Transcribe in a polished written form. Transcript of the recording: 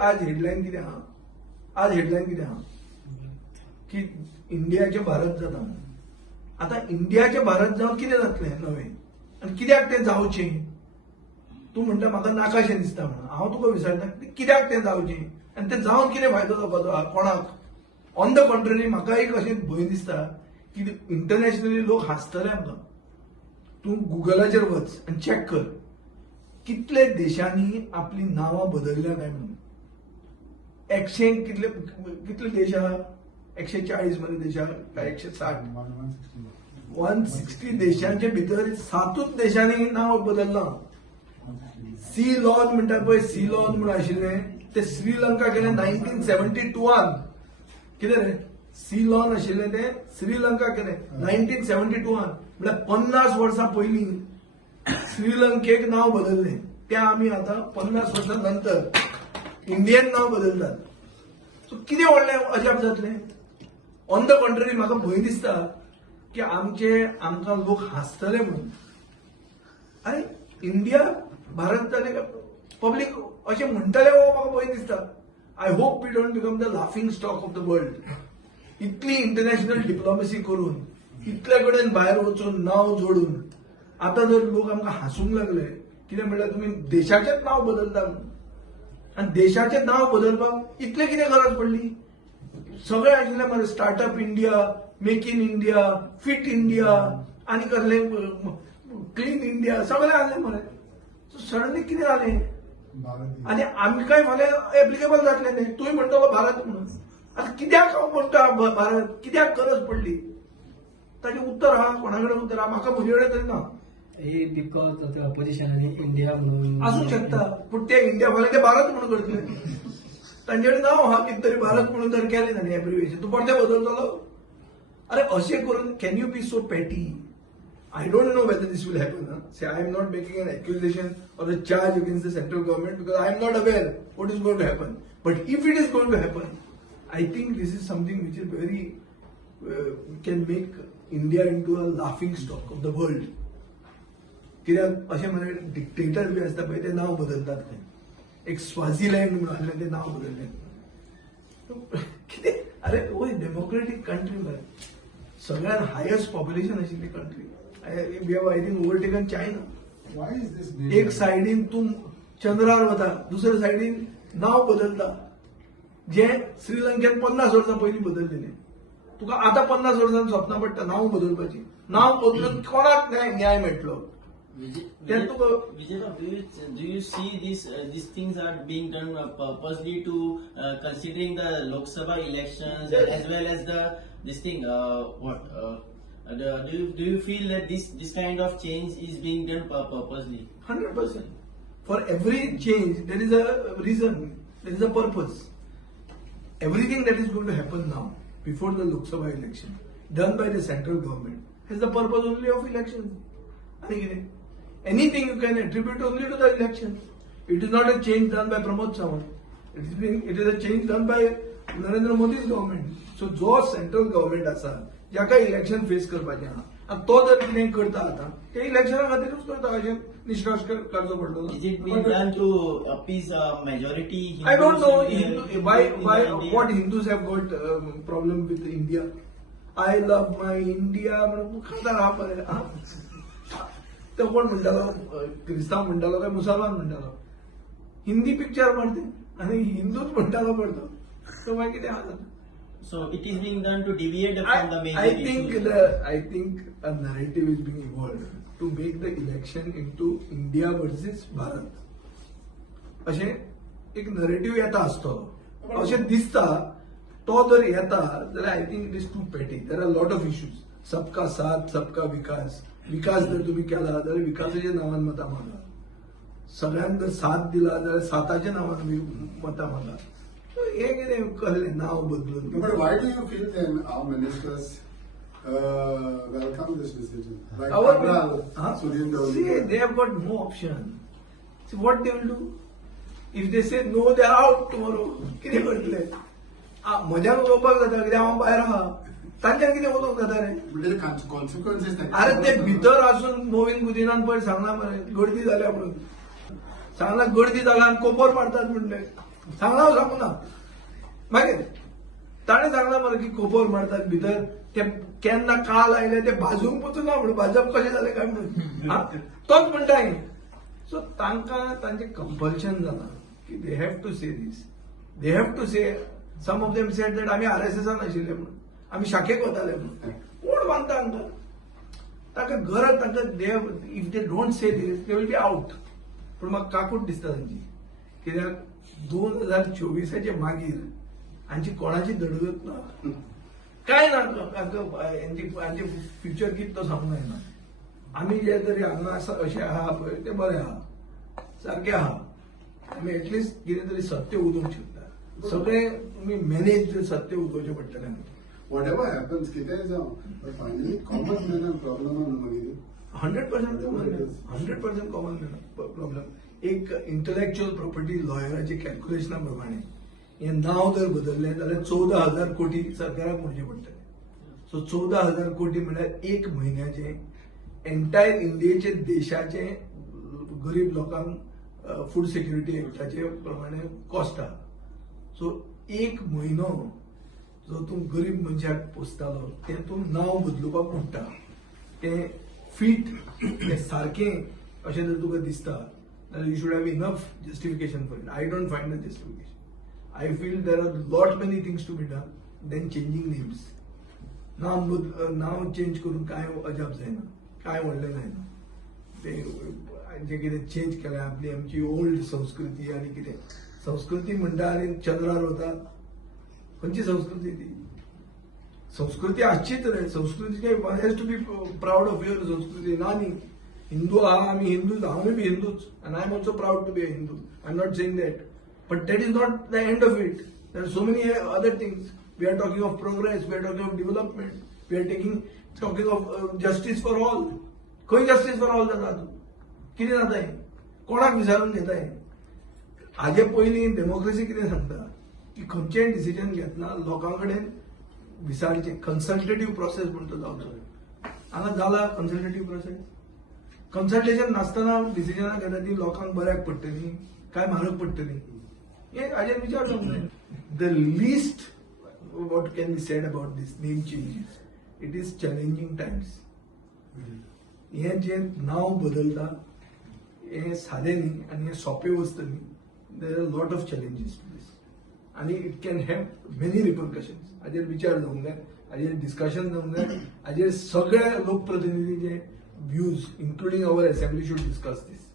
आज हेडलाईन कितें आहा, आज हेडलाईन कितें आहा की इंडियाचे भारत जाता म्हणून. आता इंडियाचे भारत जावन कितें जातलें नवें आनी कित्याक तें जावचें. तूं म्हणटा म्हाका नाकाशें दिसता म्हणून. हांव तुका विचारता कित्याक तें जावचें आनी तें जावन कितें फायदो जावपाचो आहा कोणाक. ऑन द कॉन्ट्ररी म्हाका एक अशें भंय दिसता की इंटरनॅशनली लोक हांसतले आमकां. तूं गुगलाचेर वच आनी चॅक कर कितले देशांनी आपली नांवां बदलल्या काय म्हणून. 100 कितले देश आहा, 140 मध्ये देश आहा काय 160, 160 देशांचे भितर 7 देशांनी नांव बदललां. सी लॉन म्हणटा पळय, सी लॉन म्हणून आशिल्लें ते श्रीलंका केलें 1972. कितें रे सी लॉन आशिल्लें ते श्रीलंका केलें 1972. म्हळ्यार 50 वर्सां पयलीं श्रीलंकेक नांव बदललें. तें आमी आतां 50 वर्सां नंतर इंडियन नांव बदलतात. सो कितें व्हडलें अजाप जातलें. ऑन द कॉन्ट्ररी म्हाका भंय दिसता की आमकां लोक हांसतले म्हणून. आनी इंडिया भारत जाले पब्लीक अशें म्हणटले हो म्हाका भंय दिसता. I hope we don't become the laughing stock of the world. इतली इंटरनॅशनल डिप्लोमसी करून इतले कडेन भायर वचून नांव जोडून आतां जर लोक आमकां हांसूंक लागले कितें म्हणल्यार तुमी देशाचेंच नांव बदलता म्हणून. आनी देशाचें नांव बदलपाक इतले कितें गरज पडली. सगळें आशिल्लें मरे startup India, make in India, fit India आनी कसलें क्लीन इंडिया सगळें आसलें मरे. सडनली कितें जालें आनी आमकांय फाल्यां एप्लिकेबल जातलें तें. तुवें म्हणटलो भारत म्हणून. आतां कित्याक हांव म्हणटा भारत, कित्याक गरज पडली ताचें उत्तर आहा कोणा कडेन उत्तर आहा म्हाका म्हजे कडेन तरी ना. बिकॉज ऑपोजिशनांनी इंडिया म्हणून आसूंक शकता पूण ते इंडिया फाल्यां ते भारत म्हणून करतले. तांचे कडेन नांव आहा कितें तरी भारत म्हणून जर केलें तांणी एब्रिविएशन तूं परतें बदलतलो. अरे अशें करून कॅन यू बी सो पेटी. I don't know whether this will happen. Say, I am not making an accusation or a charge against the central government because I am not aware what is going to happen. But if it is going to happen, I think this is something which is very can make India into a laughing stock of the world. कित्याक अशें मरे dictator बी आसता पळय ते नांव बदलतात खंय. एक स्वाझीलँड म्हणून आसलें तें नांव बदललें. कितें अरे वय डेमोक्रेटीक कंट्री मरे. सगळ्यात हायेस्ट पॉप्युलेशन आशिल्ली country. We have, I think, overtaken China. Why is this? एक सायडीन तूं चंद्रार वता, दुसऱ्या सायडीन नांव बदलता. जे श्रीलंकेन 50 वर्सां पयलीं बदललेलें. तुका आतां 50 वर्सां स्वप्नां पडटा नांव बदलपाची. नांव बदलून कोणाक न्याय मेळटलो. तें तुका Do you see these things are being done purposely to considering the Lok Sabha elections as well as this thing do you feel that this kind of change is being done purposely? 100%. For every change there is a reason, there is a purpose. Everything that is going to happen now before the Lok Sabha election done by the central government has the purpose only of elections. Anything you can attribute only to the election. It is not a change done by Pramod Sawant. It is a change done by Narendra Modi's government. So जो central government आसा ज्याका election face करपाचें आहा आनी तो जर कितें करता आतां ते इलेक्शना खातीरूच करता अशें निष्कर्ष करचो पडटलो. Is it being done to appease a majority Hindus? I don't know why what Hindus have got problem with India. I love my India म्हणून खाता राहा पळय. तो कोण म्हणटालो क्रिस्तांव म्हणटालो काय मुसलमान म्हणटालो. हिंदी पिक्चर पडते आनी हिंदूच म्हणटालो पडतो तो मागीर कितें आहा. So it is being done to deviate from the main issue. I think a narrative is being evolved to make the election into India versus Bharat. अशें एक नरेटिव्ह येता आसतलो अशें दिसता. तो जर येता जाल्यार I think it is too petty. There are lot of issues. सबका साथ सबका विकास. विकास जर तुम्ही केला जाल्यार विकासाच्या नांवान मतां मागा. सगळ्यांक जर साथ दिला जाल्यार साथाच्या नांवान मतां मागा. हे कितें कहलें नांव बदलून. But why do you feel then our ministers welcome this decision? Like Sudhin Dawli. See, they have got no option. See what they will do? If they say no, they are out tomorrow. कितें करतले. मजाक उलोवपाक जाता कित्याक हांव भायर आहा. तांच्यान कितें उलोवंक जाता रे. But there are consequences. अरे ते भितर आसून मोविन गुदिनान पळय सांगला मरे गर्दी जाल्या म्हणून. सांगला गर्दी जाला आनी कोपर मारतात म्हणले. सांगला सांगू ना मागीर ताणें सांगला मरे की कोपर मारतात भितर ते केन्ना काल आयले ते भाजूंक पचूना म्हणून भाजप कशें जालें काय म्हणून हा? तोच म्हणटा सो तांकां तांचें कंपल्शन जालां की they have to say this they have to say some of them said that आमी RSSान आशिल्ले म्हणून आमी शाखेक वताले म्हणून कोण मानता हांकां तांकां गरज तांकां they if they don't say this they will be out पूण म्हाका काकूट दिसता तांची कित्याक 2024चे मागीर हांची कोणाची धडगत ना काय ना हांचे फ्युचर कितें तो सांगूंक जायना आमी जे तरी हांगा अशें आहा पळय ते बरें आहा सारकें आहा आमी एटलिस्ट कितें तरी सत्य उलोवंक शकता सगळें तुमी मॅनेज सत्य उलोवचें पडटलें आमकां Whatever happens, कितेंय जावं, but finally common man and problem on मागीर 100% कॉमन प्रॉब्लेम एक इंटलेक्च्युअल प्रॉपर्टी लॉयराचे कॅल्क्युलेशना प्रमाणे हे नाव जर बदललें जाल्यार 14,000 कोटी सरकाराक मोडचे पडटले सो 14,000 कोटी म्हळ्यार एक म्हयन्याचे एंटायर इंडियेचे देशाचे गरीब लोकांक फूड सिक्युरिटी एक्टाचे प्रमाणे कॉस्ट आहा सो एक म्हयनो जो तूं गरीब मनशाक पोसतालो तें तूं नांव बदलुपाक म्हणटा तें फीट तें सारकें अशें जर तुका दिसता जाल्यार you should have enough justification for it I don't find the justification I feel there are lot many things to be done then changing names नांव चेंज करून कांय अजाप जायना कांय व्हडलें जायना तें जें कितें चेंज केलें आपली आमची ओल्ड संस्कृती आनी कितें संस्कृती म्हणटा आनी चंद्रार वता खंयची संस्कृती ती संस्कृती आसचीच रे संस्कृतीचे one has to be proud of your संस्कृती ना न्ही हिंदू आहा आमी हिंदूच हांवूय बी हिंदूच आनी I am also proud to be a Hindu I am not saying that but that is not the end of it there are so many other things we are talking of progress we are talking of development we are talking of justice for all खंय justice for all जाता तूं कितें जाता हें कोणाक विचारून घेता हें हाजे पयलीं डेमोक्रेसी कितें सांगता की खंयचेंय डिसिजन घेतना लोकां कडेन विचारचें कन्सल्टेटिव्ह प्रोसेस म्हणटा जावचो हांगा जाला कन्सल्टेटिव्ह प्रोसेस कन्सल्टेशन नासतना डिसिजनां घेता ती लोकांक बऱ्याक पडटली काय म्हारग पडटली हे हाजेर विचार जावंक जाय the list what can be said about these name changes it is challenging Times हे जे नांव बदलता हे सादें न्ही आनी हे सोंपें वस्त न्ही there are lot of challenges to this आनी it can have many repercussions हाजेर विचार जावंक जाय हाजेर डिस्कशन जावंक जाय हाजेर सगळे लोकप्रतिनिधीचे views including our assembly should discuss this